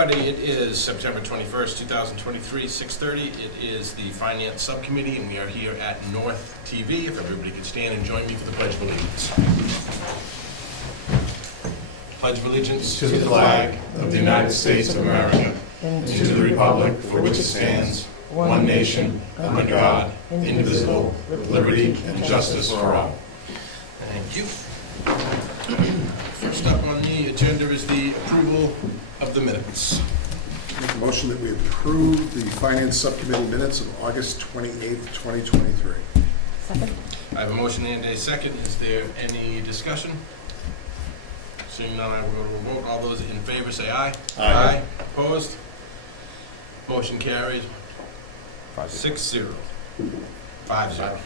everybody. It is September 21st, 2023, 6:30. It is the Finance Subcommittee, and we are here at North TV. If everybody could stand and join me for the Pledge of Allegiance. Pledge of Allegiance to the flag of the United States of America and to the republic for which it stands, one nation, under God, indivisible, with liberty and justice for all. Thank you. First up on the agenda is the approval of the minutes. Make a motion that we approve the Finance Subcommittee minutes of August 28th, 2023. Second. I have a motion and a second. Is there any discussion? Seeing none, I will go to a vote. All those in favor say aye. Aye. Opposed? Motion carried. 6-0. 5-0.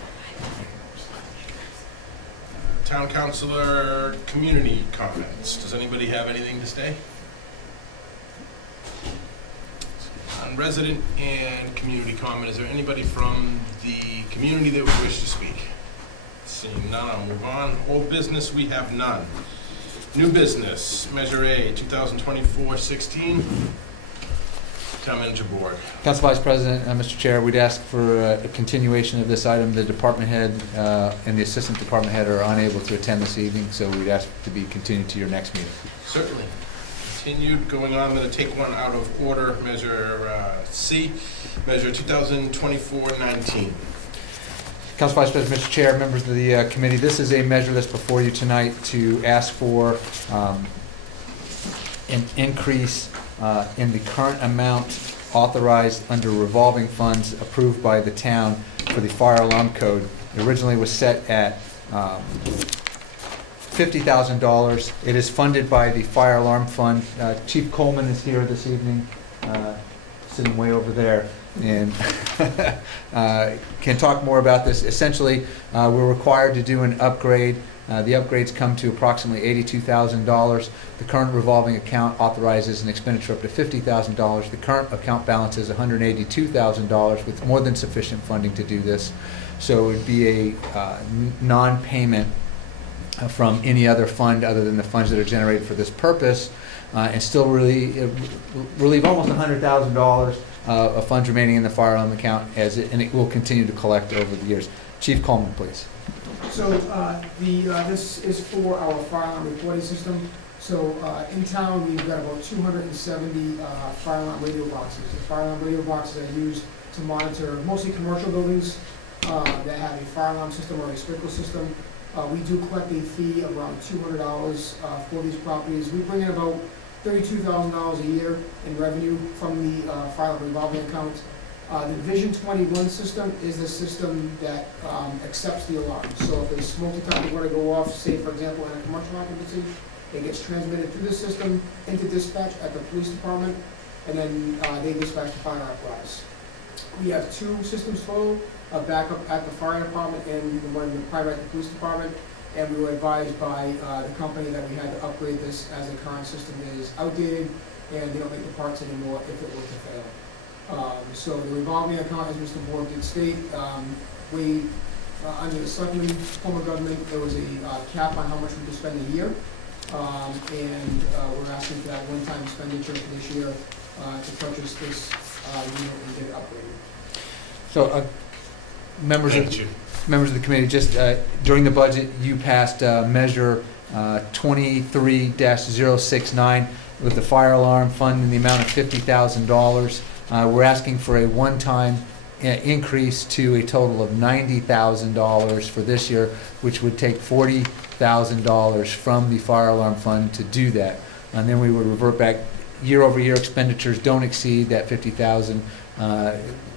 Town Councilor community comments. Does anybody have anything to say? On resident and community comment, is there anybody from the community that would wish to speak? Seeing none, I'll move on. Old business, we have none. New business, Measure A, 2024-16. Town Manager Borg. Council Vice President, Mr. Chair, we'd ask for a continuation of this item. The department head and the assistant department head are unable to attend this evening, so we'd ask to be continued to your next meeting. Certainly. Continued, going on, I'm going to take one out of order. Measure C, Measure 2024-19. Council Vice President, Mr. Chair, members of the committee, this is a measure that's before you tonight to ask for an increase in the current amount authorized under revolving funds approved by the town for the fire alarm code. It originally was set at $50,000. It is funded by the fire alarm fund. Chief Coleman is here this evening, sitting way over there, and can talk more about this. Essentially, we're required to do an upgrade. The upgrades come to approximately $82,000. The current revolving account authorizes an expenditure up to $50,000. The current account balance is $182,000 with more than sufficient funding to do this. So it would be a non-payment from any other fund other than the funds that are generated for this purpose, and still relieve almost $100,000 of funds remaining in the fire alarm account, and it will continue to collect over the years. Chief Coleman, please. So this is for our fire alarm reporting system. So in town, we've got about 270 fire alarm radio boxes. The fire alarm radio boxes are used to monitor mostly commercial buildings that have a fire alarm system or a sprinkler system. We do collect a fee of around $200 for these properties. We bring in about $32,000 a year in revenue from the fire alarm revolving account. The Vision 21 system is the system that accepts the alarm. So if a smoke detector were to go off, say for example in a commercial occupancy, it gets transmitted through the system into dispatch at the police department, and then they dispatch the fire apparatus. We have two systems total, a backup at the fire department and the one private at the police department, and we were advised by the company that we had to upgrade this as the current system is outdated and they don't make the parts anymore if it were to fail. So the revolving account, as Mr. Borg did state, under the Selectmen form of government, there was a cap on how much we could spend a year, and we're asking for that one-time expenditure for this year to purchase this unit and get it upgraded. So, members of the committee, just during the budget, you passed Measure 23-069 with the fire alarm fund in the amount of $50,000. We're asking for a one-time increase to a total of $90,000 for this year, which would take $40,000 from the fire alarm fund to do that. And then we would revert back. Year-over-year expenditures don't exceed that $50,000.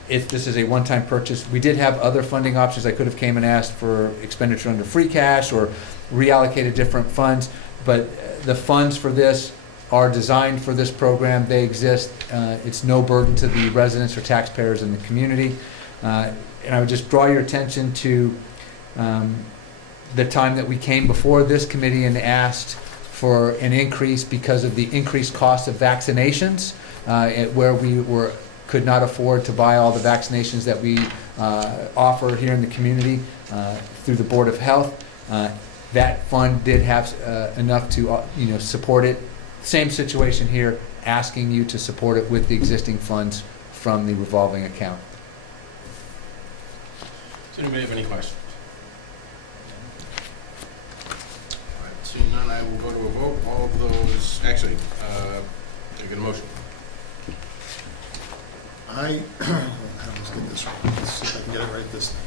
If this is a one-time purchase, we did have other funding options. I could have came and asked for expenditure under free cash or reallocated different funds, but the funds for this are designed for this program. They exist. It's no burden to the residents or taxpayers in the community. And I would just draw your attention to the time that we came before this committee and asked for an increase because of the increased cost of vaccinations, where we could not afford to buy all the vaccinations that we offer here in the community through the Board of Health. That fund did have enough to support it. Same situation here. asking you to support it with the existing funds from the revolving account. Does anybody have any questions? All right, seeing none, I will go to a vote. All of those, actually, take a motion. Let's get this right. Let's see if I can get it right this time.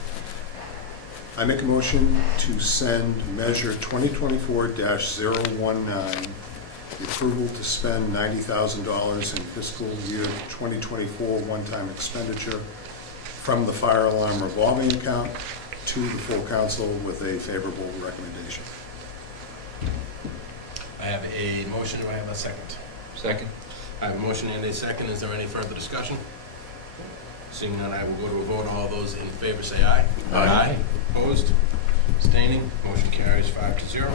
I make a motion to send Measure 2024-019, the approval to spend $90,000 in fiscal year 2024 one-time expenditure from the fire alarm revolving account to the full council with a favorable recommendation. I have a motion. Do I have a second? Second. I have a motion and a second. Is there any further discussion? Seeing none, I will go to a vote. All those in favor say aye. Aye. Opposed? Abstaining? Motion carries 5-0.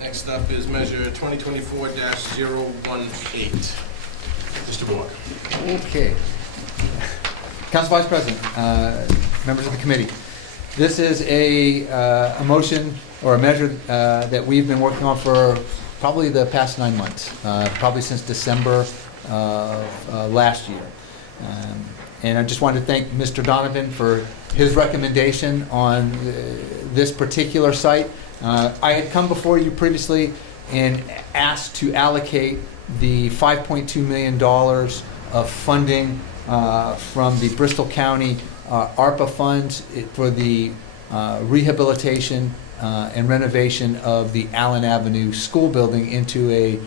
Next up is Measure 2024-018. Mr. Bork. Okay. Council Vice President, members of the committee, this is a motion or a measure that we've been working on for probably the past 9 months, probably since December of last year. And I just wanted to thank Mr. Donovan for his recommendation on this particular site. I had come before you previously and asked to allocate the $5.2 million of funding from the Bristol County ARPA funds for the rehabilitation and renovation of the Allen Avenue School building into a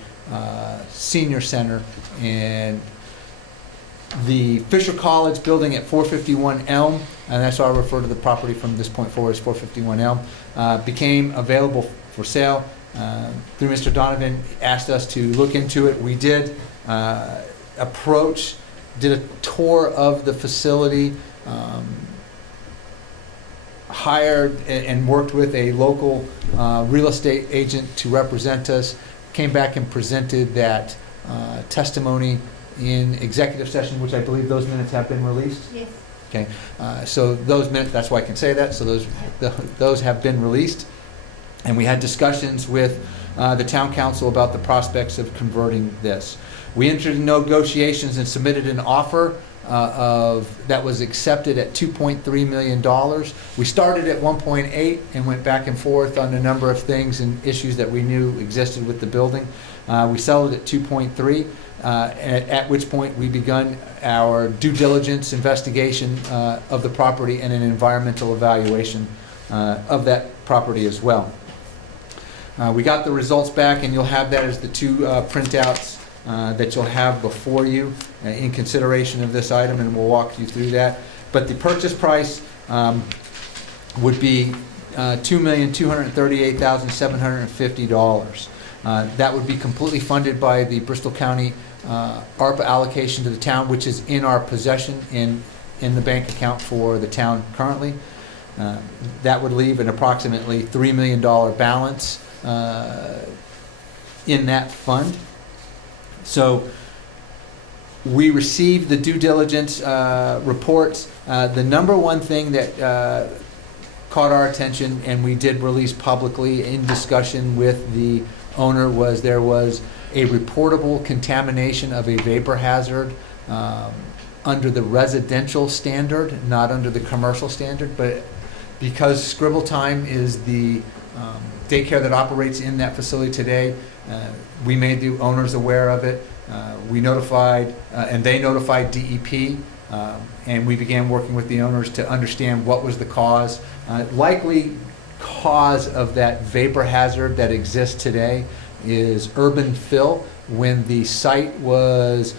senior center. And the Fisher College building at 451 Elm, and that's why I refer to the property from this point forward as 451 Elm, became available for sale. Through Mr. Donovan, asked us to look into it. We did did a tour of the facility, hired and worked with a local real estate agent to represent us, came back and presented that testimony in executive session, which I believe those minutes have been released. Yes. Okay, so those minutes, that's why I can say that, so those have been released. And we had discussions with the town council about the prospects of converting this. We entered in negotiations and submitted an offer that was accepted at $2.3 million. We started at 1.8 and went back and forth on a number of things and issues that we knew existed with the building. We settled at 2.3. At which point we begun our due diligence investigation of the property and an environmental evaluation of that property as well. We got the results back, and you'll have that as the two printouts that you'll have before you in consideration of this item, and we'll walk you through that. But the purchase price would be $2,238,750. That would be completely funded by the Bristol County ARPA allocation to the town, which is in our possession in the bank account for the town currently. That would leave an approximately $3 million balance in that fund. So we received the due diligence reports. The number one thing that caught our attention, and we did release publicly in discussion with the owner, was there was a reportable contamination of a vapor hazard under the residential standard, not under the commercial standard. But because Scribble Time is the daycare that operates in that facility today, we made the owners aware of it. We notified, and they notified DEP, and we began working with the owners to understand what was the cause. Likely cause of that vapor hazard that exists today is urban fill. When the site was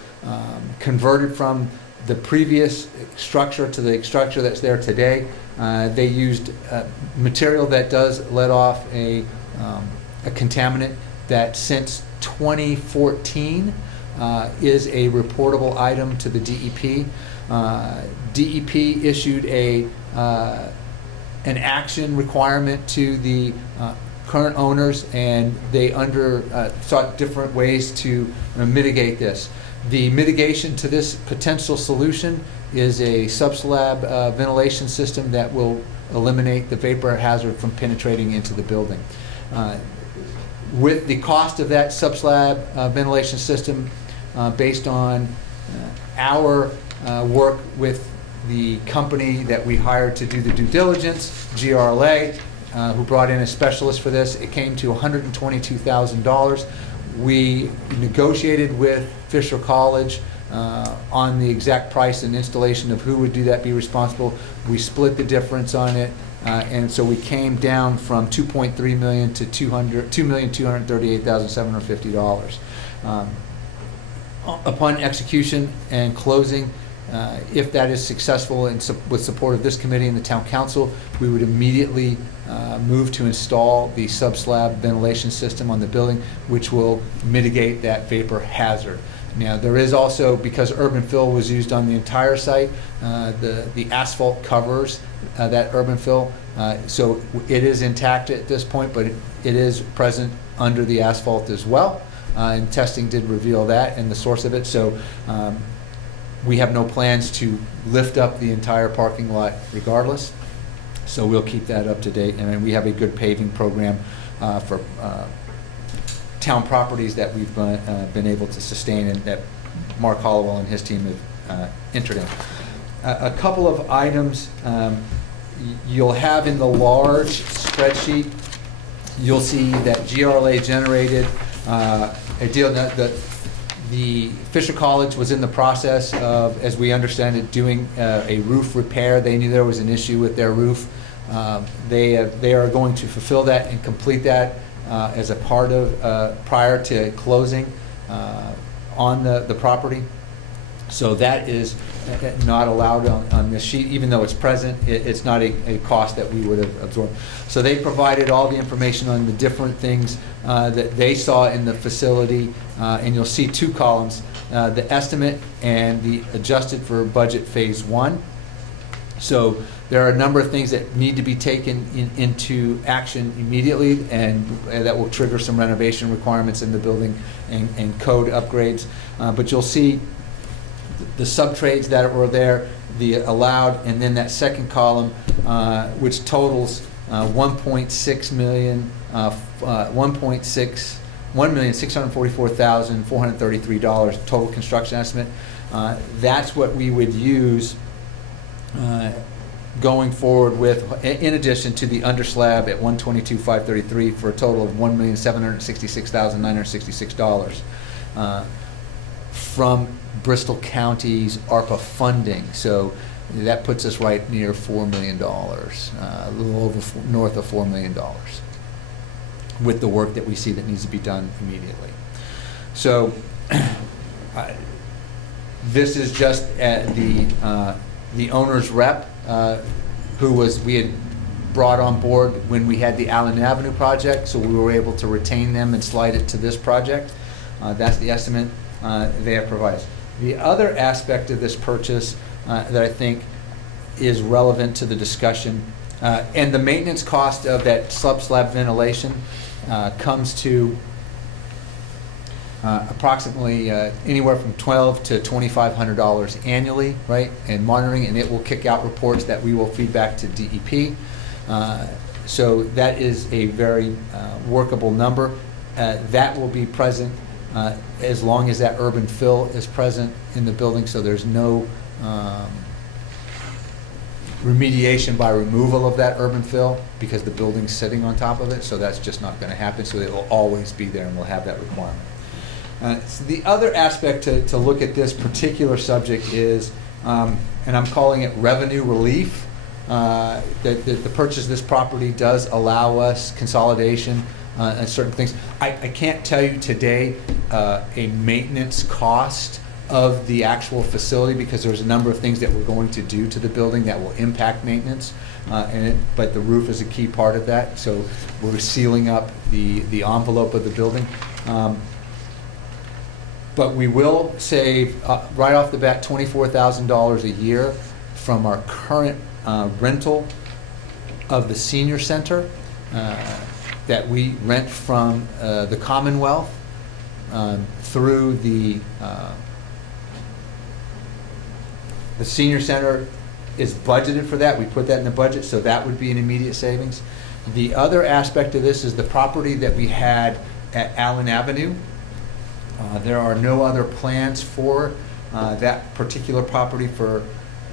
converted from the previous structure to the structure that's there today, they used material that does let off a contaminant that since 2014 is a reportable item to the DEP. DEP issued an action requirement to the current owners, and they sought different ways to mitigate this. The mitigation to this potential solution is a subslab ventilation system that will eliminate the vapor hazard from penetrating into the building. With the cost of that subslab ventilation system, based on our work with the company that we hired to do the due diligence, GRLA, who brought in a specialist for this, it came to $122,000. We negotiated with Fisher College on the exact price and installation of who would do that, be responsible. We split the difference on it, and so we came down from $2.3 million to $2,238,750. Upon execution and closing, if that is successful and with support of this committee and the town council, we would immediately move to install the subslab ventilation system on the building, which will mitigate that vapor hazard. Now, there is also, because urban fill was used on the entire site, the asphalt covers that urban fill. So it is intact at this point, but it is present under the asphalt as well. And testing did reveal that and the source of it. So we have no plans to lift up the entire parking lot regardless. So we'll keep that up to date. And we have a good paving program for town properties that we've been able to sustain and that Mark Hollowell and his team have entered in. A couple of items you'll have in the large spreadsheet. You'll see that GRLA generated a deal that the Fisher College was in the process of, as we understand it, doing a roof repair. They knew there was an issue with their roof. They are going to fulfill that and complete that as a part of, prior to closing on the property. So that is not allowed on this sheet, even though it's present. It's not a cost that we would have absorbed. So they provided all the information on the different things that they saw in the facility, and you'll see two columns, the estimate and the adjusted for budget phase 1. So there are a number of things that need to be taken into action immediately, and that will trigger some renovation requirements in the building and code upgrades. But you'll see the sub-trades that were there, the allowed, and then that second column, which totals $1.6 million, $1,644,433 total construction estimate. That's what we would use going forward with, in addition to the underslab at $122,533 for a total of $1,766,966 from Bristol County's ARPA funding. So that puts us right near $4 million, a little over north of $4 million with the work that we see that needs to be done immediately. So this is just the owner's rep who we had brought on board when we had the Allen Avenue project, so we were able to retain them and slide it to this project. That's the estimate they have provided. The other aspect of this purchase that I think is relevant to the discussion, and the maintenance cost of that slab ventilation comes to approximately anywhere from $1,200 to $2,500 annually, right? And monitoring, and it will kick out reports that we will feed back to DEP. So that is a very workable number. That will be present as long as that urban fill is present in the building, so there's no remediation by removal of that urban fill because the building's sitting on top of it, so that's just not going to happen, so it will always be there and we'll have that requirement. So the other aspect to look at this particular subject is, and I'm calling it revenue relief, that the purchase of this property does allow us consolidation and certain things. I can't tell you today a maintenance cost of the actual facility because there's a number of things that we're going to do to the building that will impact maintenance, but the roof is a key part of that, so we're sealing up the envelope of the building. But we will save, right off the bat, $24,000 a year from our current rental of the senior center that we rent from the Commonwealth through the senior center is budgeted for that. We put that in the budget, so that would be an immediate savings. The other aspect of this is the property that we had at Allen Avenue. There are no other plans for that particular property for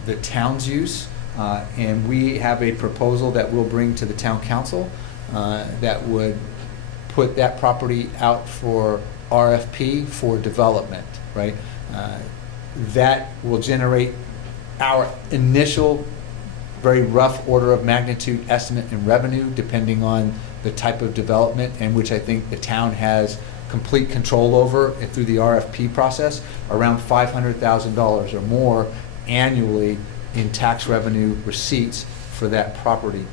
the town's use, and we have a proposal that we'll bring to the town council that would put that property out for RFP for development, right? That will generate our initial very rough order of magnitude estimate in revenue, depending on the type of development, and which I think the town has complete control over through the RFP process, around $500,000 or more annually in tax revenue receipts for that property.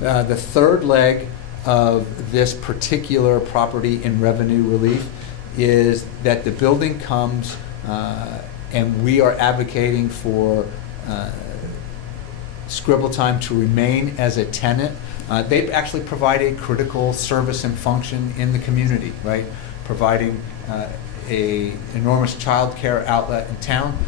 The third leg of this particular property in revenue relief is that the building comes and we are advocating for Scribble Time to remain as a tenant. They actually provide a critical service and function in the community, right? Providing a enormous child care outlet in town.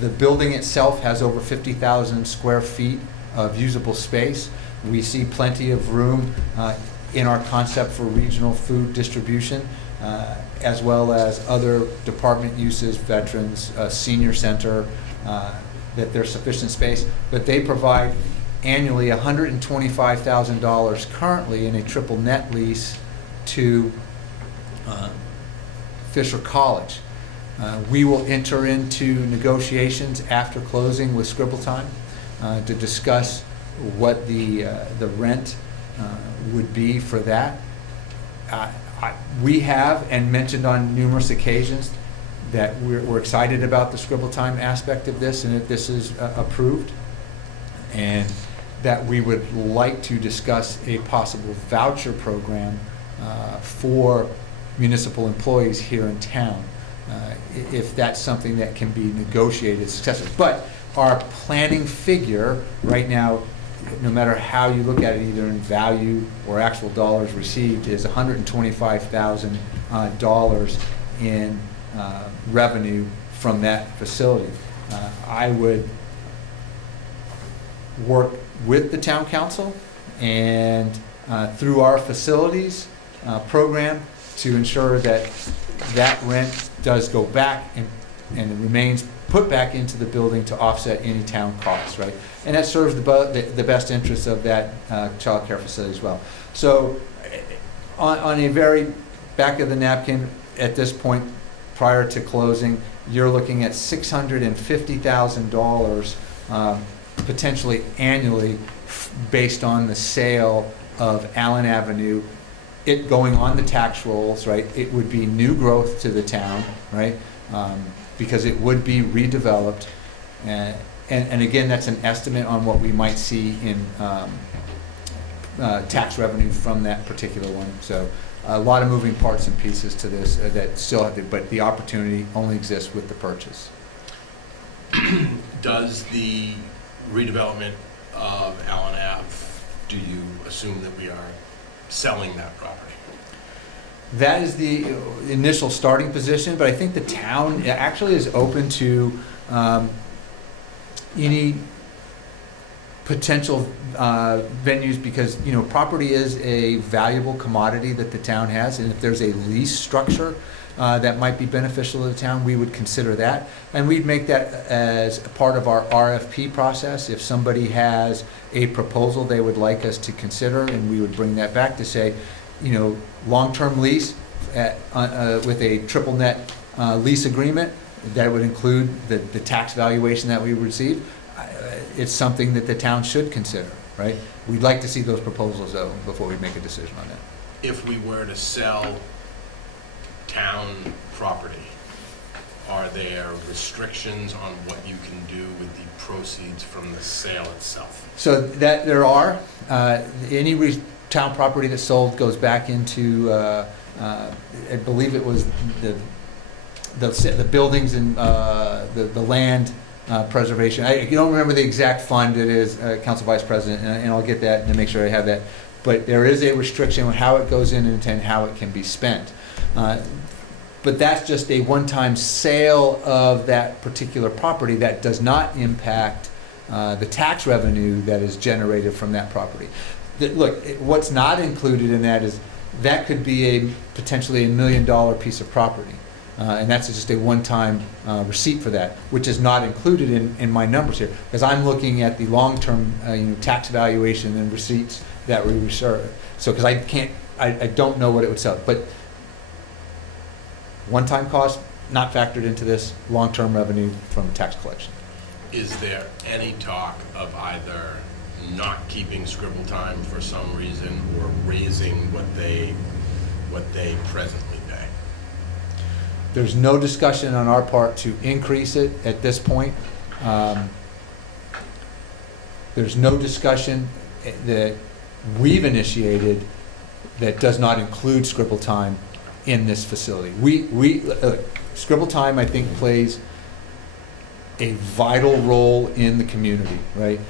The building itself has over 50,000 square feet of usable space. We see plenty of room in our concept for regional food distribution, as well as other department uses, veterans, senior center, that there's sufficient space. But they provide annually $125,000 currently in a triple net lease to Fisher College. We will enter into negotiations after closing with Scribble Time to discuss what the rent would be for that. We have, and mentioned on numerous occasions, that we're excited about the Scribble Time aspect of this, and if this is approved, and that we would like to discuss a possible voucher program for municipal employees here in town, if that's something that can be negotiated successfully. But our planning figure right now, no matter how you look at it, either in value or actual dollars received, is $125,000 in revenue from that facility. I would work with the town council and through our facilities program to ensure that that rent does go back and it remains put back into the building to offset any town costs, right? And that serves the best interests of that child care facility as well. So on a very back of the napkin at this point, prior to closing, you're looking at $650,000 potentially annually based on the sale of Allen Avenue, it going on the tax rolls, right? It would be new growth to the town, right? Because it would be redeveloped. And again, that's an estimate on what we might see in tax revenue from that particular one. So a lot of moving parts and pieces to this that still have to, but the opportunity only exists with the purchase. Does the redevelopment of Allen Ave, do you assume that we are selling that property? That is the initial starting position, but I think the town actually is open to any potential venues, because property is a valuable commodity that the town has, and if there's a lease structure that might be beneficial to the town, we would consider that, and we'd make that as a part of our RFP process. If somebody has a proposal they would like us to consider, and we would bring that back to say, long-term lease with a triple net lease agreement that would include the tax valuation that we receive. It's something that the town should consider, right? We'd like to see those proposals, though, before we make a decision on that. If we were to sell town property, are there restrictions on what you can do with the proceeds from the sale itself? So that there are. Any town property that's sold goes back into, I believe it was the buildings and the land preservation. I don't remember the exact fund it is, Council Vice President, and I'll get that and make sure I have that. But there is a restriction on how it goes in and how it can be spent. But that's just a one-time sale of that particular property that does not impact the tax revenue that is generated from that property. Look, what's not included in that is that could be potentially $1 million piece of property. And that's just a one-time receipt for that, which is not included in my numbers here, because I'm looking at the long-term tax valuation and receipts that we reserve. So, because I don't know what it would sell, but one-time cost, not factored into this, long-term revenue from tax collection. Is there any talk of either not keeping Scribble Time for some reason or raising what they presently pay? There's no discussion on our part to increase it at this point. There's no discussion that we've initiated that does not include Scribble Time in this facility. Scribble Time, I think, plays a vital role in the community, right?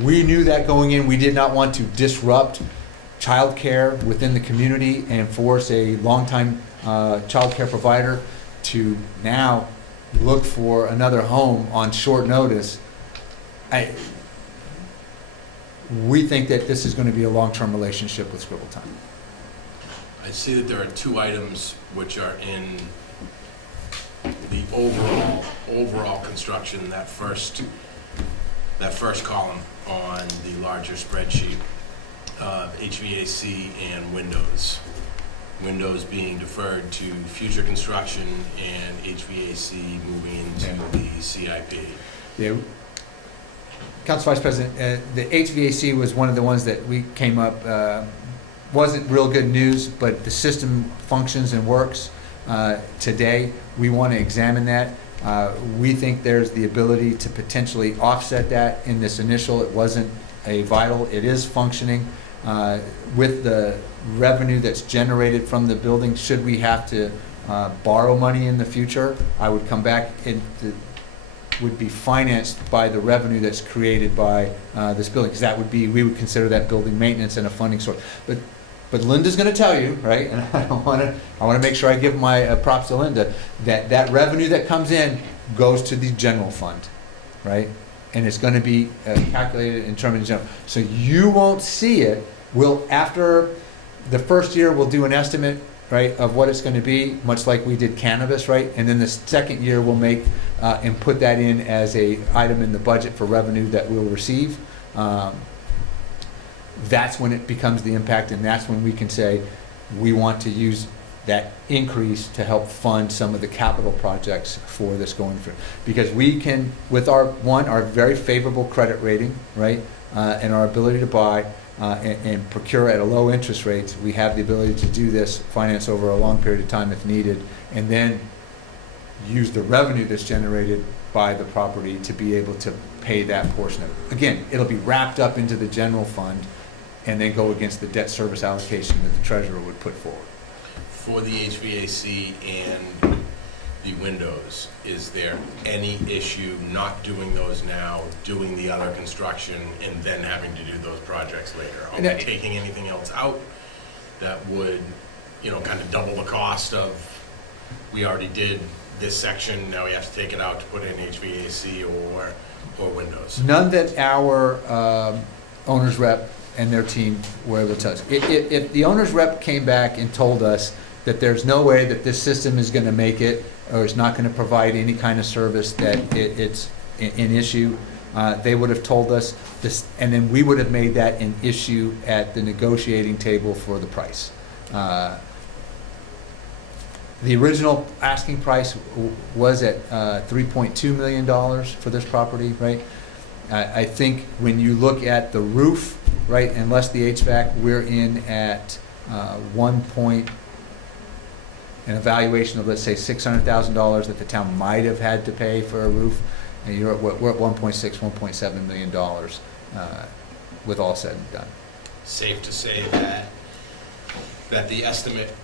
We knew that going in. We did not want to disrupt childcare within the community and force a longtime childcare provider to now look for another home on short notice. We think that this is going to be a long-term relationship with Scribble Time. I see that there are two items which are in the overall construction, that first column on the larger spreadsheet, HVAC and windows. Windows being deferred to future construction and HVAC moving into the CIP. Yeah. Council Vice President, the HVAC was one of the ones that we came up, wasn't real good news, but the system functions and works today. We want to examine that. We think there's the ability to potentially offset that in this initial. It wasn't a vital, it is functioning. With the revenue that's generated from the building, should we have to borrow money in the future, I would come back and would be financed by the revenue that's created by this building, because that would be, we would consider that building maintenance and a funding source. But Linda's going to tell you, right? And I want to make sure I give my props to Linda, that revenue that comes in goes to the general fund, right? And it's going to be calculated in terms of general. So you won't see it. After the first year, we'll do an estimate, right, of what it's going to be, much like we did cannabis, right? And then the second year, we'll make and put that in as a item in the budget for revenue that we'll receive. That's when it becomes the impact, and that's when we can say we want to use that increase to help fund some of the capital projects for this going through. Because we can, with our very favorable credit rating, right, and our ability to buy and procure at a low interest rates, we have the ability to do this, finance over a long period of time if needed, and then use the revenue that's generated by the property to be able to pay that portion of it. Again, it'll be wrapped up into the general fund and then go against the debt service allocation that the treasurer would put forward. For the HVAC and the windows, is there any issue not doing those now, doing the other construction, and then having to do those projects later? Are we taking anything else out that would, kind of double the cost of, we already did this section, now we have to take it out to put in HVAC or windows? None that our owner's rep and their team were able to tell us. If the owner's rep came back and told us that there's no way that this system is going to make it, or is not going to provide any kind of service, that it's an issue, they would have told us this, and then we would have made that an issue at the negotiating table for the price. The original asking price was at $3.2 million for this property, right? I think when you look at the roof, right, and less the HVAC, we're in at an evaluation of, let's say, $600,000 that the town might have had to pay for a roof. And we're at $1.6, $1.7 million with all said and done. Safe to say that the estimate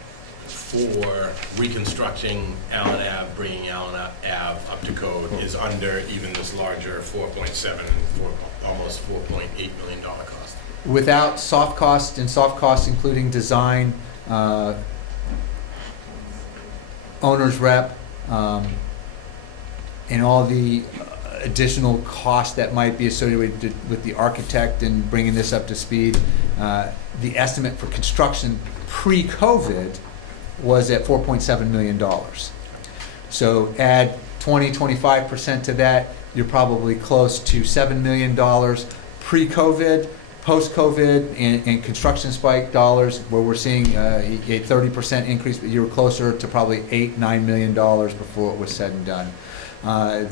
for reconstructing Allen Ave, bringing Allen Ave up to code, is under even this larger 4.7, almost $4.8 million cost. Without soft costs, and soft costs including design, owner's rep, and all the additional cost that might be associated with the architect and bringing this up to speed. The estimate for construction pre-COVID was at $4.7 million. So add 25% to that, you're probably close to $7 million pre-COVID. Post-COVID and construction spike dollars, where we're seeing a 30% increase, but you were closer to probably $8-9 million before it was said and done.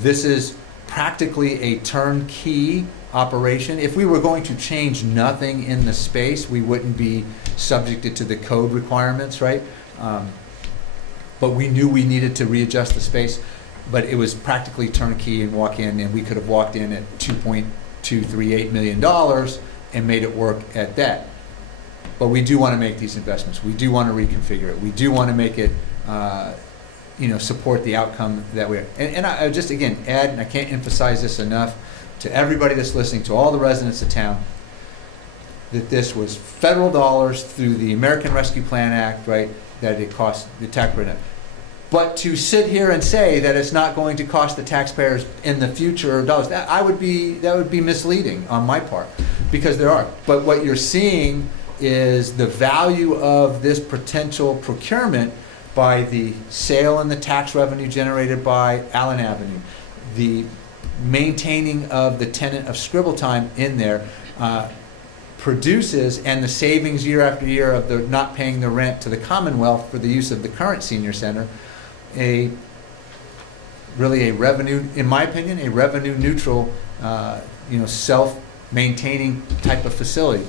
This is practically a turnkey operation. If we were going to change nothing in the space, we wouldn't be subjected to the code requirements, right? But we knew we needed to readjust the space, but it was practically turnkey and walk in, and we could have walked in at $2.238 million and made it work at that. But we do want to make these investments. We do want to reconfigure it. We do want to make it, support the outcome that we're. And I just, again, add, and I can't emphasize this enough, to everybody that's listening, to all the residents of town, that this was federal dollars through the American Rescue Plan Act, right, that it cost the taxpayer. But to sit here and say that it's not going to cost the taxpayers in the future dollars, that would be misleading on my part, because there are. But what you're seeing is the value of this potential procurement by the sale and the tax revenue generated by Allen Avenue, the maintaining of the tenant of Scribble Time in there, produces, and the savings year after year of the not paying the rent to the Commonwealth for the use of the current senior center, really a revenue, in my opinion, a revenue neutral, self-maintaining type of facility.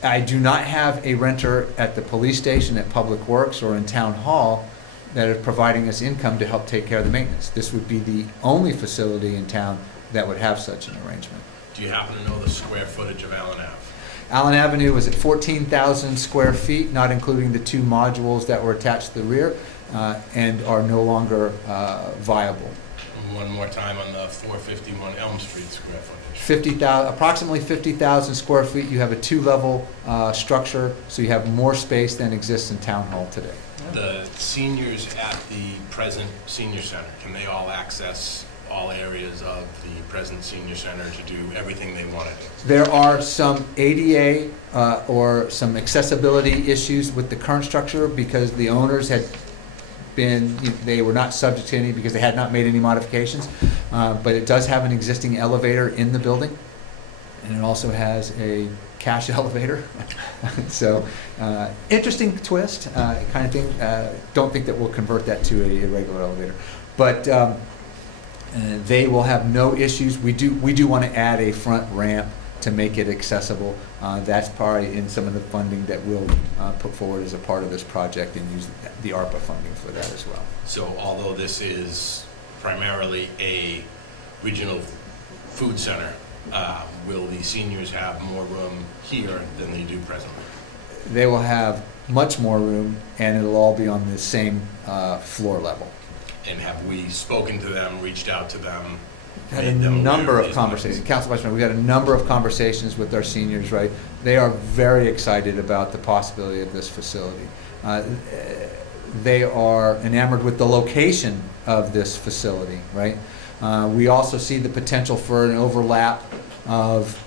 I do not have a renter at the police station, at Public Works, or in Town Hall that is providing us income to help take care of the maintenance. This would be the only facility in town that would have such an arrangement. Do you happen to know the square footage of Allen Ave? Allen Avenue was at 14,000 square feet, not including the 2 modules that were attached to the rear, and are no longer viable. One more time on the 451 Elm Street square footage. Approximately 50,000 square feet. You have a 2-level structure, so you have more space than exists in Town Hall today. The seniors at the present senior center, can they all access all areas of the present senior center to do everything they want to do? There are some ADA or some accessibility issues with the current structure, because the owners had they were not subject to any, because they had not made any modifications. But it does have an existing elevator in the building, and it also has a cash elevator. So interesting twist kind of thing. Don't think that we'll convert that to a regular elevator, but they will have no issues. We do want to add a front ramp to make it accessible. That's probably in some of the funding that we'll put forward as a part of this project, and use the ARPA funding for that as well. So although this is primarily a regional food center, will the seniors have more room here than they do presently? They will have much more room, and it'll all be on the same floor level. And have we spoken to them, reached out to them? Had a made them aware number of these conversations. plans? Council Vice President, we've had a number of conversations with our seniors, right? They are very excited about the possibility of this facility. They are enamored with the location of this facility, right? We also see the potential for an overlap of,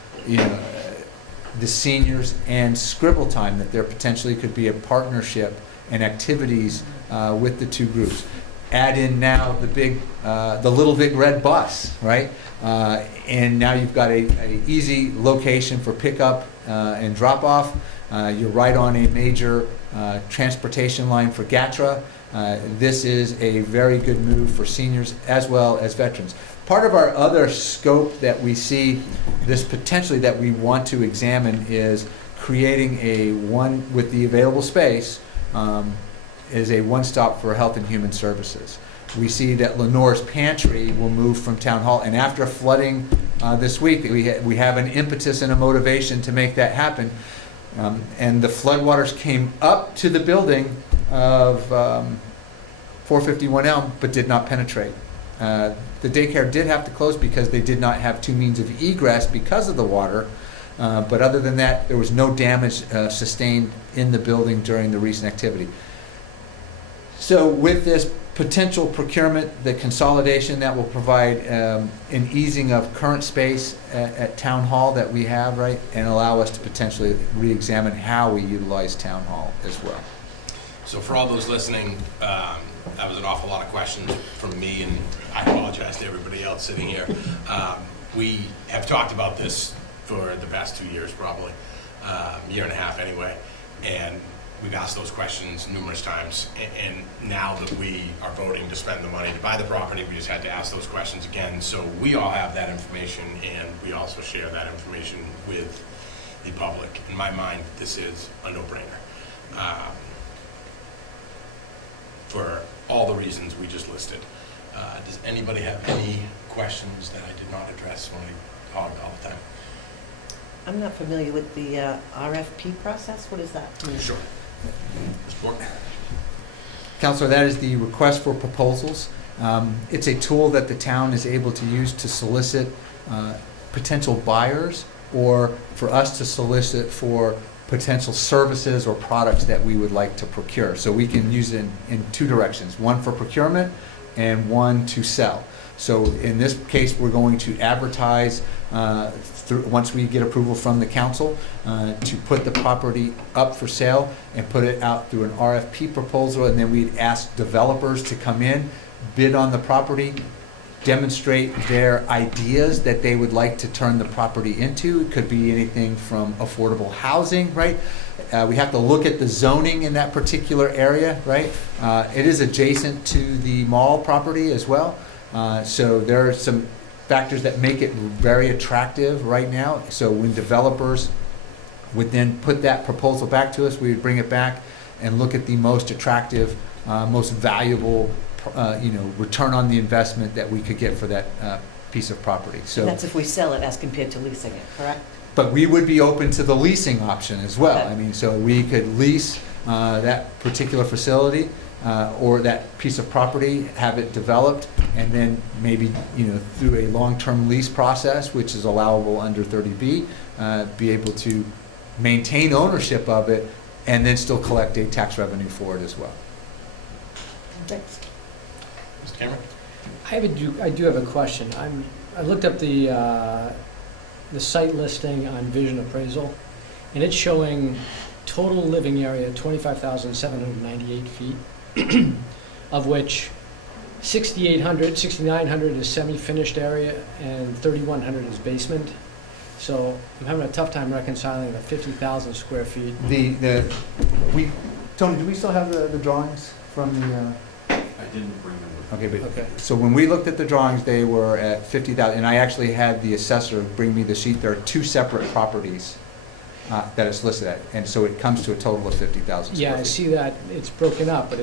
the seniors and Scribble Time, that there potentially could be a partnership and activities with the 2 groups. Add in now the Little Big Red Bus, right? And now you've got a easy location for pickup and drop off. You're right on a major transportation line for GATRA. This is a very good move for seniors as well as veterans. Part of our other scope that we see this potentially that we want to examine is creating with the available space, is a one-stop for Health and Human Services. We see that Lenore's Pantry will move from Town Hall, and after flooding this week, we have an impetus and a motivation to make that happen. And the floodwaters came up to the building of 451 Elm, but did not penetrate. The daycare did have to close because they did not have 2 means of egress because of the water. But other than that, there was no damage sustained in the building during the recent activity. So with this potential procurement, the consolidation that will provide an easing of current space at Town Hall that we have, right? And allow us to potentially re-examine how we utilize Town Hall as well. So for all those listening, that was an awful lot of questions from me, and I apologize to everybody else sitting here. We have talked about this for the past 2 years, probably, year and a half anyway, and we've asked those questions numerous times, and now that we are voting to spend the money to buy the property, we just had to ask those questions again. So we all have that information, and we also share that information with the public. In my mind, this is a no-brainer. For all the reasons we just listed. Does anybody have any questions that I did not address when I talked all the time? I'm not familiar with the RFP process. What is that? Sure. Mr. Bork? Counselor, that is the request for proposals. It's a tool that the town is able to use to solicit potential buyers, or for us to solicit for potential services or products that we would like to procure. So we can use it in two directions, one for procurement and one to sell. So in this case, we're going to advertise once we get approval from the council to put the property up for sale and put it out through an RFP proposal, and then we'd ask developers to come in, bid on the property, demonstrate their ideas that they would like to turn the property into. It could be anything from affordable housing, right? We have to look at the zoning in that particular area, right? It is adjacent to the mall property as well. So there are some factors that make it very attractive right now. So when developers would then put that proposal back to us, we would bring it back and look at the most attractive, most valuable return on the investment that we could get for that piece of property. So That's if we sell it as compared to leasing it, correct? but we would be open to the leasing option as well. Okay. I mean, so we could lease that particular facility or that piece of property, have it developed, and then maybe, through a long-term lease process, which is allowable under 30B, be able to maintain ownership of it and then still collect a tax revenue for it as well. Thanks. Mr. Cameron? I do have a question. I looked up the site listing on Vision Appraisal, and it's showing total living area 25,798 feet, of which 6,900 is semi-finished area and 3,100 is basement. So I'm having a tough time reconciling the 50,000 square feet. Tony, do we still have the drawings from the? I didn't bring them with Okay, but Okay. so when we looked at the drawings, they were at 50,000, and I actually had the assessor bring me the sheet. There are two separate properties that it's listed at, and so it comes to a total of 50,000 square Yeah, I feet. see that it's broken up, but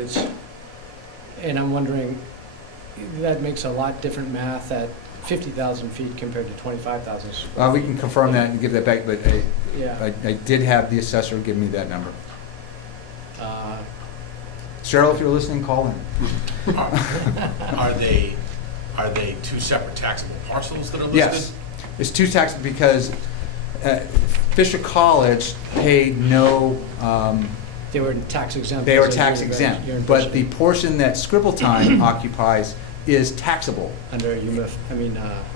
and I'm wondering, that makes a lot different math at 50,000 feet compared to 25,000 square We feet. can confirm that and give that back, but Yeah. I did have the assessor give me that number. Uh, Cheryl, if you're listening, call in. Are they two separate taxable parcels that are listed? Yes, it's two tax, because Fisher College paid no, They were tax exempt. they were as a tax unit exempt, you're in but the Bishop portion that Scribble Time occupies is taxable, under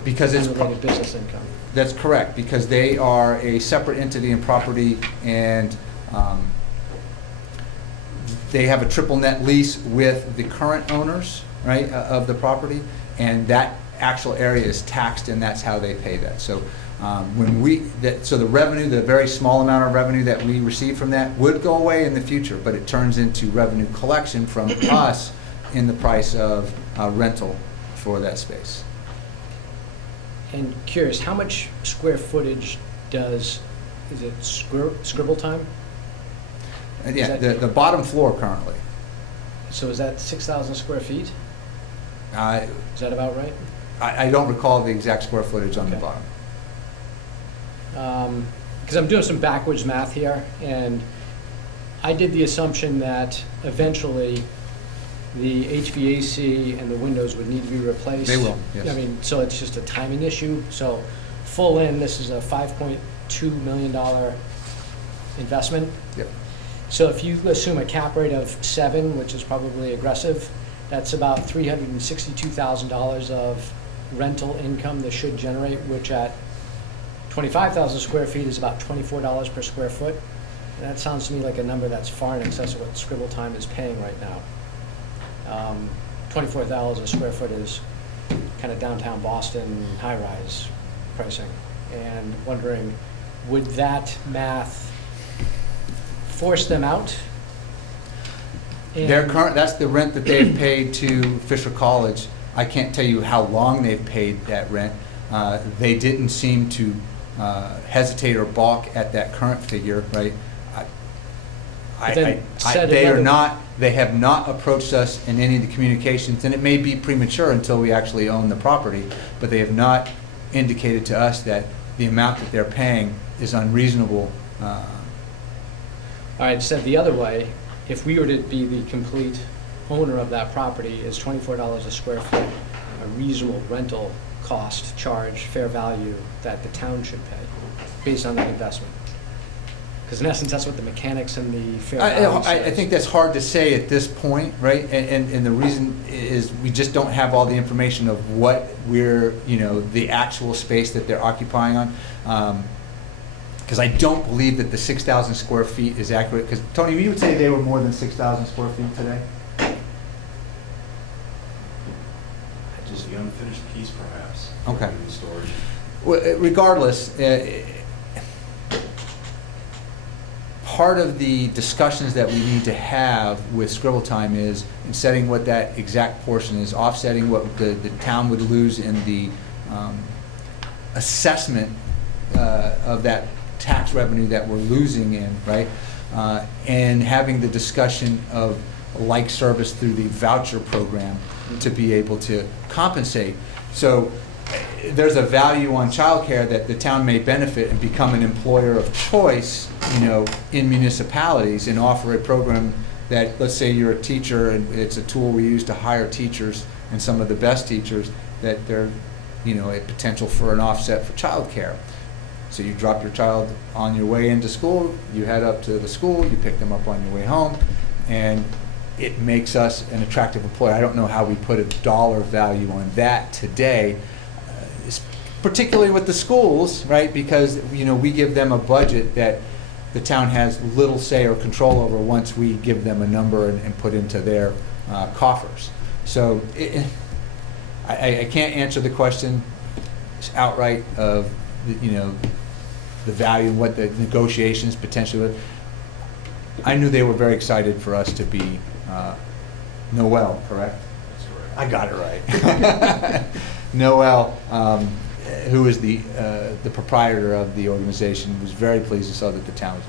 because it's, unrelated business income. that's correct, because they are a separate entity and property, and they have a triple net lease with the current owners, right, of the property, and that actual area is taxed, and that's how they pay that. So so the revenue, the very small amount of revenue that we receive from that would go away in the future, but it turns into revenue collection from us in the price of rental for that space. And curious, how much square footage is it Scribble Time? And yeah, Is that- the bottom floor currently, So is that 6,000 square feet? I Is that about right? I don't recall the exact square footage on the Okay. bottom. Because I'm doing some backwards math here, and I did the assumption that eventually the HVAC and the windows would need to be replaced. They will, yes. I mean, so it's just a timing issue. So full in, this is a $5.2 million investment. Yep. So if you assume a cap rate of 7, which is probably aggressive, that's about $362,000 of rental income this should generate, which at 25,000 square feet is about $24 per square foot. And that sounds to me like a number that's far in excess of what Scribble Time is paying right now. $24 a square foot is kind of downtown Boston high-rise pricing. And wondering, would that math force them out? Their And- current, that's the rent that they've paid to Fisher College. I can't tell you how long they've paid that rent. They didn't seem to hesitate or balk at that current figure, right? But then said They are another- not, they have not approached us in any of the communications, and it may be premature until we actually own the property, but they have not indicated to us that the amount that they're paying is unreasonable. All right, said the other way, if we were to be the complete owner of that property, is $24 a square foot a reasonable rental cost, charge, fair value that the town should pay based on that investment? Because in essence, that's what the mechanics and the fair value I says. think that's hard to say at this point, right? And the reason is we just don't have all the information of what we're, the actual space that they're occupying on. Because I don't believe that the 6,000 square feet is accurate. Because, Tony, you would say they were more than 6,000 square feet today? Just the unfinished piece, perhaps. Okay. In storage. Well, regardless, part of the discussions that we need to have with Scribble Time is in setting what that exact portion is, offsetting what the town would lose in the assessment of that tax revenue that we're losing in, right? And having the discussion of like service through the voucher program to be able to compensate. So there's a value on childcare that the town may benefit and become an employer of choice, in municipalities and offer a program that, let's say you're a teacher and it's a tool we use to hire teachers and some of the best teachers, that they're, a potential for an offset for childcare. So you drop your child on your way into school, you head up to the school, you pick them up on your way home, and it makes us an attractive employer. I don't know how we put a dollar value on that today, particularly with the schools, right? Because, we give them a budget that the town has little say or control over once we give them a number and put into their coffers. So I can't answer the question outright of, the value and what the negotiations potentially would. I knew they were very excited for us to be Noel, correct? That's correct. I got it right. Noel, who is the proprietor of the organization, was very pleased to saw that the town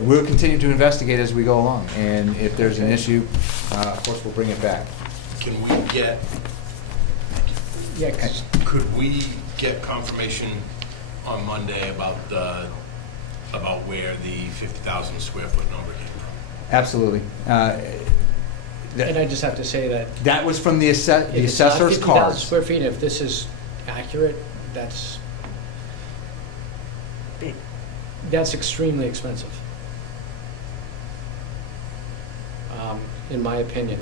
we'll continue to investigate as we go along, and if there's an issue, of course, we'll bring it back. Can we get, Yeah, 'cause could we get confirmation on Monday about where the 50,000 square foot number came from? Absolutely. and I just have to say that That was from the if it's not assessor's 50,000 cards. square feet, if this is accurate, that's Big. extremely expensive. In my opinion,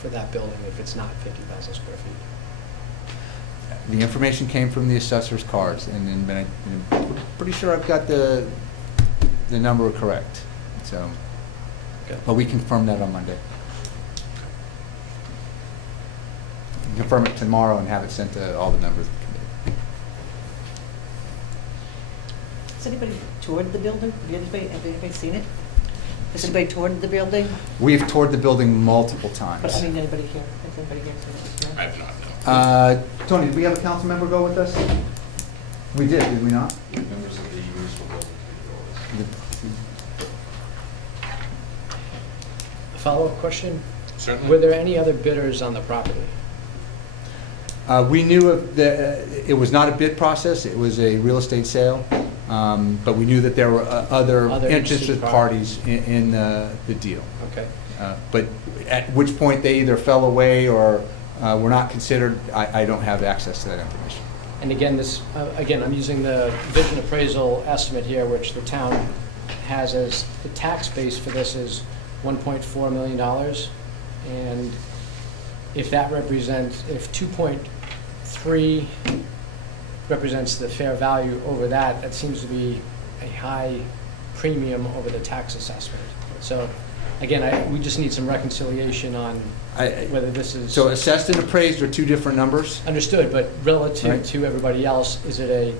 for that building, if it's not 50,000 square feet. The information came from the assessor's cards, and then I'm pretty sure I've got the number correct. So, Okay. but we confirm that on Monday. Confirm it tomorrow and have it sent to all the members of the committee. Has anybody toured the building? Have anybody seen it? Has anybody toured the building? We've toured the building multiple But times. I mean, anybody here? Has anybody here seen it? I have not, no. Tony, did we have a council member go with us? We did we not? Members of the municipal building committee. A follow-up question? Certainly. Were there any other bidders on the property? We knew it was not a bid process, it was a real estate sale, but we knew that there were other Other interested interested parties in the deal. Okay. But at which point they either fell away or were not considered, I don't have access to that information. And again, again, I'm using the vision appraisal estimate here, which the town has as the tax base for this is $1.4 million. And if that represents, if 2.3 represents the fair value over that, that seems to be a high premium over the tax assessment. So again, we just need some reconciliation on whether this is. So assessed and appraised are two different numbers. Understood, but relative Right. to everybody else, is it a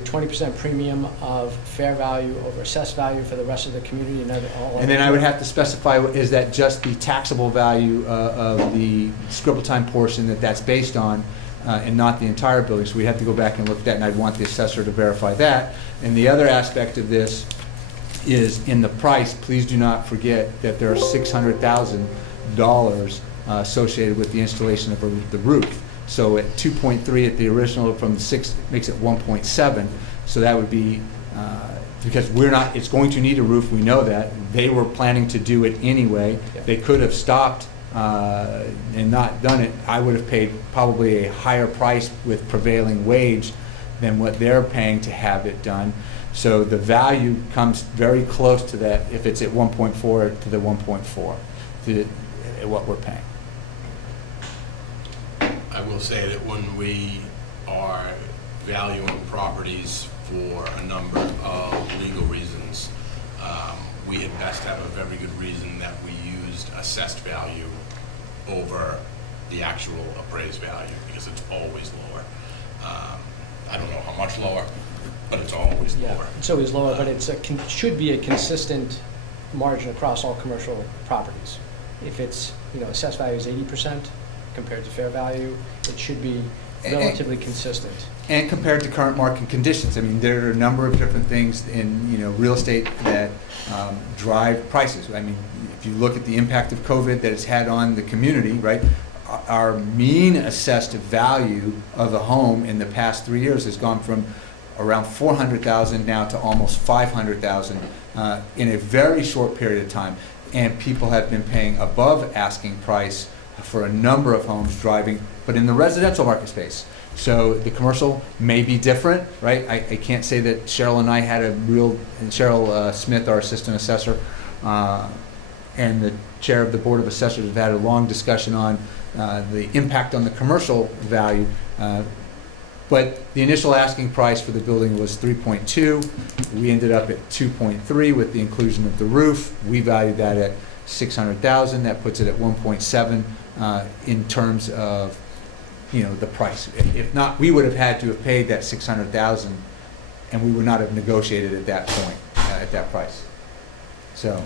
20% premium of fair value over assessed value for the rest of the community and all? And then I would have to specify, is that just the taxable value of the Scribble Time portion that that's based on, and not the entire building? So we'd have to go back and look at that, and I'd want the assessor to verify that. And the other aspect of this is in the price, please do not forget that there are $600,000 associated with the installation of the roof. So at 2.3 at the original, from the 6 makes it 1.7. So that would be, because it's going to need a roof, we know that. They were planning to do it anyway. Yeah. They could have stopped and not done it. I would have paid probably a higher price with prevailing wage than what they're paying to have it done. So the value comes very close to that if it's at 1.4 to the 1.4 to what we're paying. I will say that when we are valuing properties for a number of legal reasons, we had best have a very good reason that we used assessed value over the actual appraised value, because it's always lower. I don't know how much lower, but it's always Yeah, lower. it's always lower, but should be a consistent margin across all commercial properties. If it's, assessed value is 80% compared to fair value, it should be relatively consistent. And compared to current market conditions, I mean, there are a number of different things in, real estate that drive prices. I mean, if you look at the impact of COVID that it's had on the community, right? Our mean assessed value of a home in the past 3 years has gone from around $400,000 now to almost $500,000 in a very short period of time. And people have been paying above asking price for a number of homes driving, but in the residential market space. So the commercial may be different, right? I can't say that Cheryl and I had and Cheryl Smith, our assistant assessor, and the chair of the Board of Assessors have had a long discussion on the impact on the commercial value. But the initial asking price for the building was 3.2. We ended up at 2.3 with the inclusion of the roof. We valued that at 600,000. That puts it at 1.7 in terms of, the price. If not, we would have had to have paid that 600,000, and we would not have negotiated at that point, at that price. So.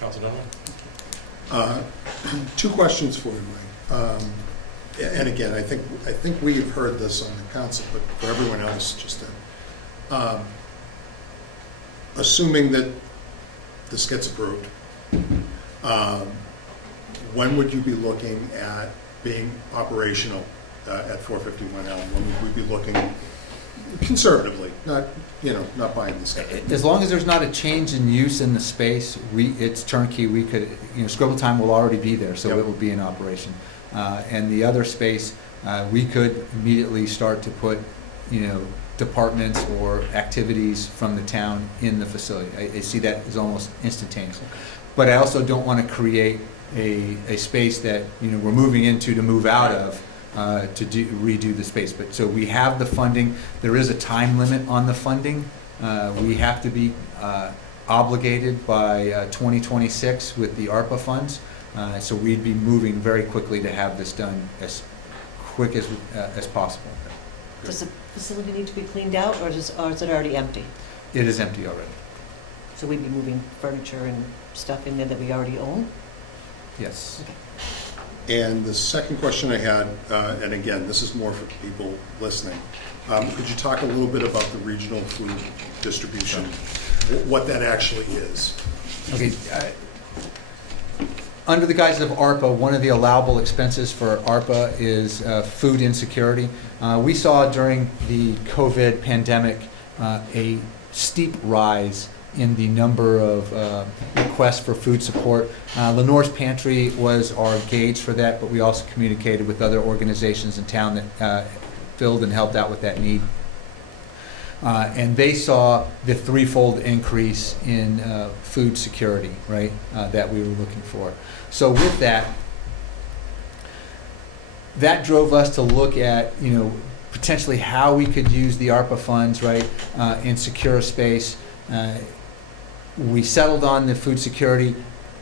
Councilor Donovan? Two questions for you, Mike. And again, I think we've heard this on the council, but for everyone else, just assuming that this gets approved, when would you be looking at being operational at 451 Elm? When would we be looking conservatively, not buying this guy? As long as there's not a change in use in the space, it's turnkey. We could, Scribble Time will already be there, so Yep. it will be in operation. And the other space, we could immediately start to put, departments or activities from the town in the facility. I see that as almost instantaneous. But I also don't want to create a space that, we're moving into to move out of to redo the space. But so we have the funding. There is a time limit on the funding. We have to be obligated by 2026 with the ARPA funds. So we'd be moving very quickly to have this done as quick as possible. Does the facility need to be cleaned out, or is it already empty? It is empty already. So we'd be moving furniture and stuff in there that we already own? Yes. And the second question I had, and again, this is more for people listening, could you talk a little bit about the regional food distribution, what that actually is? Okay. Under the guise of ARPA, one of the allowable expenses for ARPA is food insecurity. We saw during the COVID pandemic a steep rise in the number of requests for food support. Lenore's Pantry was our gauge for that, but we also communicated with other organizations in town that filled and helped out with that need. And they saw the threefold increase in food security, right, that we were looking for. So with that, that drove us to look at, potentially how we could use the ARPA funds, right, and secure a space. We settled on the food security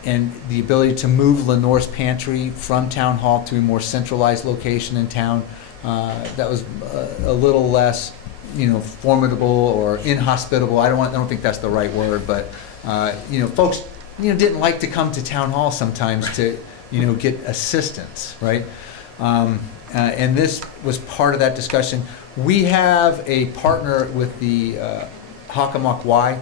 and the ability to move Lenore's Pantry from Town Hall to a more centralized location in town. That was a little less, formidable or inhospitable. I don't think that's the right word, but folks, didn't like to come to Town Hall sometimes to, get assistance, right? And this was part of that discussion. We have a partner with the Hockomock Y,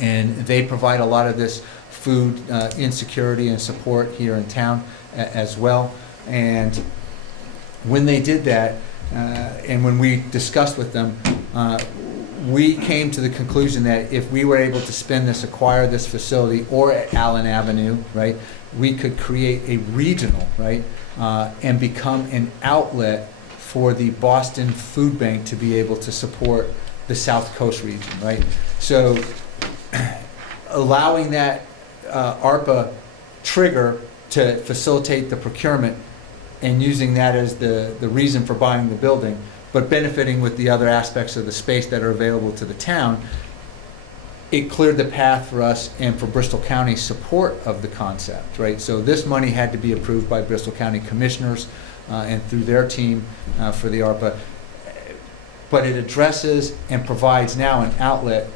and they provide a lot of this food insecurity and support here in town as well. And when they did that, and when we discussed with them, we came to the conclusion that if we were able to acquire this facility or at Allen Avenue, right, we could create a regional, right, and become an outlet for the Boston Food Bank to be able to support the South Coast region, right? So allowing that ARPA trigger to facilitate the procurement and using that as the reason for buying the building, but benefiting with the other aspects of the space that are available to the town, it cleared the path for us and for Bristol County's support of the concept, right? So this money had to be approved by Bristol County commissioners and through their team for the ARPA. But it addresses and provides now an outlet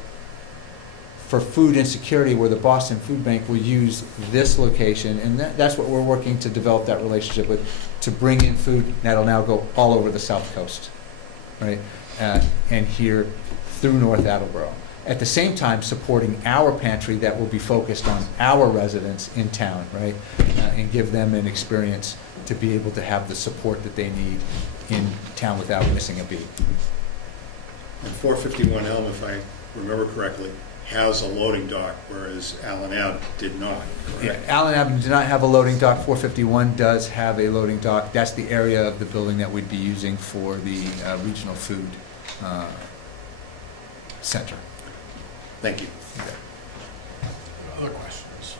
for food insecurity where the Boston Food Bank will use this location, and that's what we're working to develop that relationship with, to bring in food that'll now go all over the South Coast, right? And here through North Attleboro. At the same time, supporting our pantry that will be focused on our residents in town, right? And give them an experience to be able to have the support that they need in town without missing a beat. And 451 Elm, if I remember correctly, has a loading dock, whereas Allen Ave did not, Yeah, correct? Allen Avenue did not have a loading dock. 451 does have a loading dock. That's the area of the building that we'd be using for the regional food center. Thank you. Other questions?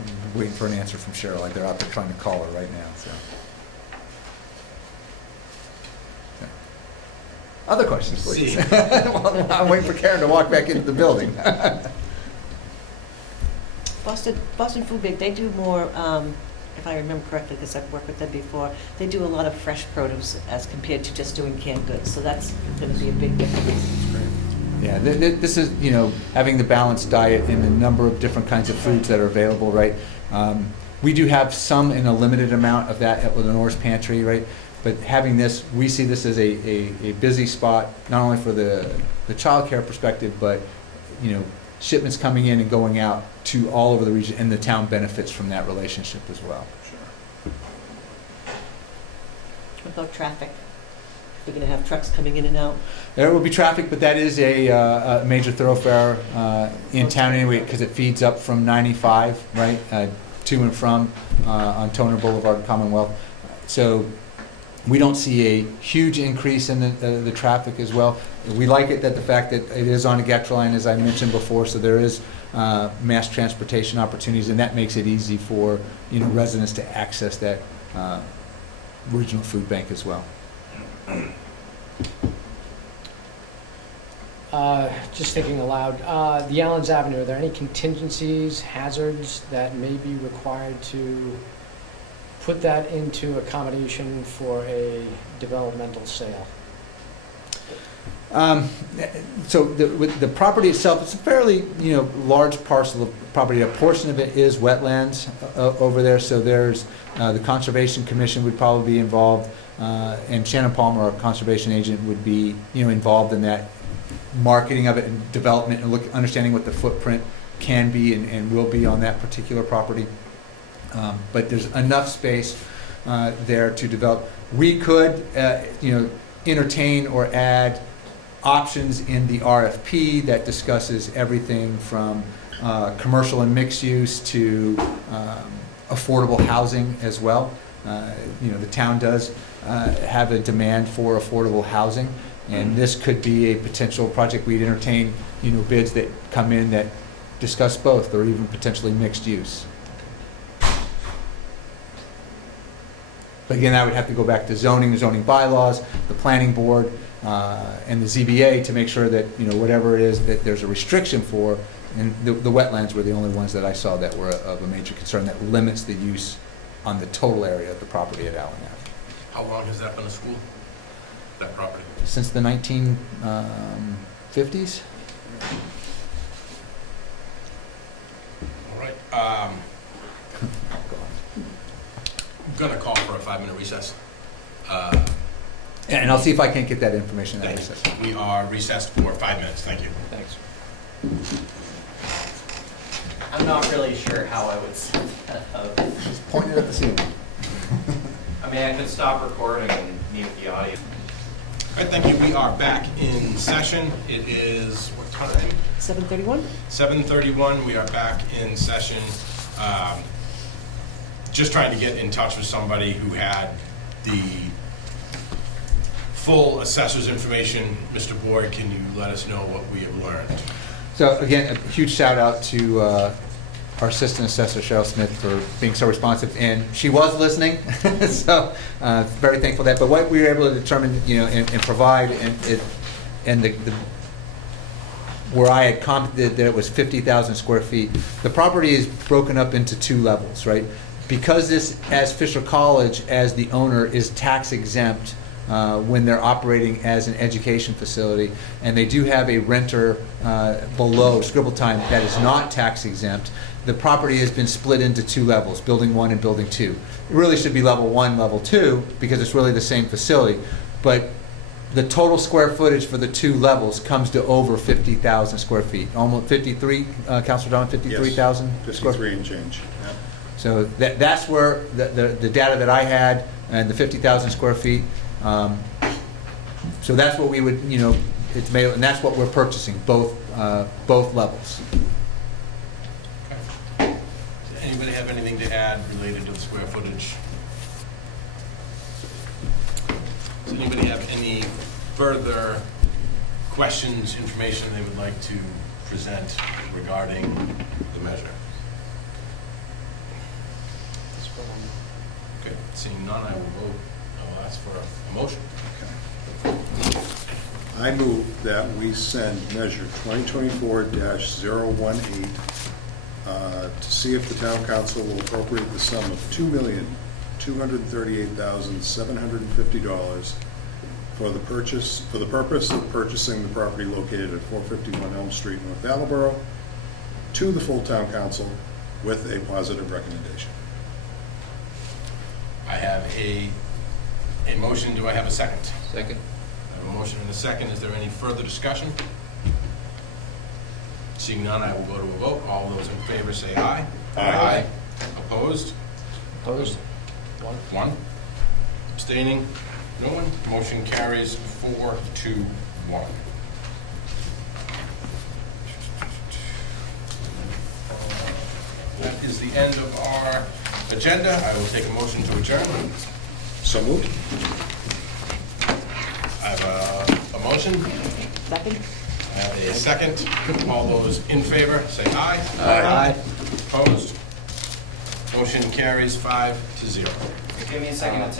I'm waiting for an answer from Cheryl. Like they're out there trying to call her right now. So. Other questions, please. Well, I'm waiting for Karen to walk back into the building. Boston Food Bank, they do more, if I remember correctly, because I've worked with them before, they do a lot of fresh produce as compared to just doing canned goods, so that's going to be a big difference. Yeah, this is, having the balanced diet and the number of different kinds of foods that are available, right? We do have some in a limited amount of that at Lenore's Pantry, right? But having this, we see this as a busy spot, not only for the child care perspective, but, shipments coming in and going out to all over the region, and the town benefits from that relationship as well. What about traffic? We're going to have trucks coming in and out? There will be traffic, but that is a major thoroughfare in town anyway, because it feeds up from 95, right, to and from on Toner Boulevard and Commonwealth. So we don't see a huge increase in the traffic as well. We like it that the fact that it is on a GETRA line, as I mentioned before, so there is mass transportation opportunities, and that makes it easy for residents to access that regional food bank as well. Just thinking aloud, the Allens Avenue, are there any contingencies, hazards that may be required to put that into accommodation for a developmental sale? So with the property itself, it's a fairly large parcel of property. A portion of it is wetlands over there, so there's the Conservation Commission would probably be involved, and Shannon Palmer, our conservation agent, would be involved in that marketing of it and development and understanding what the footprint can be and will be on that particular property. But there's enough space there to develop. We could entertain or add options in the RFP that discusses everything from commercial and mixed use to affordable housing as well. The town does have a demand for affordable housing, and this could be a potential project. We'd entertain, bids that come in that discuss both, or even potentially mixed use. But again, I would have to go back to zoning bylaws, the planning board, and the ZBA to make sure that, whatever it is that there's a restriction for, and the wetlands were the only ones that I saw that were of a major concern, that limits the use on the total area of the property at Allen Ave. How long has that been a school, that property? Since the 1950s? All right. I'm going to call for a 5-minute recess. And I'll see if I can't get that information out of Thanks. recess. We are recessed for 5 minutes. Thank you. Thanks. I'm not really sure how I would set that up. Just point it at the ceiling. I mean, I could stop recording and mute the audio. All right, thank you. We are back in session. It is, what time? 7:31? 7:31. We are back in session. Just trying to get in touch with somebody who had the full assessor's information. Mr. Boyd, can you let us know what we have learned? So again, a huge shout out to our Assistant Assessor Cheryl Smith for being so responsive, and she was listening, so very thankful for that. But what we were able to determine, and provide, and the where I had commented that it was 50,000 square feet, the property is broken up into 2 levels, right? Because this, as Fisher College, as the owner, is tax exempt when they're operating as an education facility, and they do have a renter below Scribble Time that is not tax exempt, the property has been split into 2 levels, Building 1 and Building 2. It really should be Level 1, Level 2, because it's really the same facility, but the total square footage for the 2 levels comes to over 50,000 square feet, almost 53, Councilor Don, 53,000 square feet. 53 and change, yeah. So that's where the data that I had, and the 50,000 square feet. So that's what we would, it's made, and that's what we're purchasing, both levels. Does anybody have anything to add related to the square footage? Does anybody have any further questions, information they would like to present regarding the measure? Okay, seeing none, I will vote. I will ask for a motion. I move that we send measure 2024-018 to see if the town council will appropriate the sum of $2,238,750 for the purpose of purchasing the property located at 451 Elm Street, North Attleboro, to the full town council with a positive recommendation. I have a motion. Do I have a second? Second. I have a motion and a second. Is there any further discussion? Seeing none, I will go to a vote. All those in favor say aye. Aye. Opposed? Opposed? 1. Abstaining? No one. Motion carries 4-1. That is the end of our agenda. I will take a motion to adjourn. So moved. I have a motion. Second? I have a second. All those in favor, say aye. Aye. Opposed? Motion carries 5-0. Give me a second to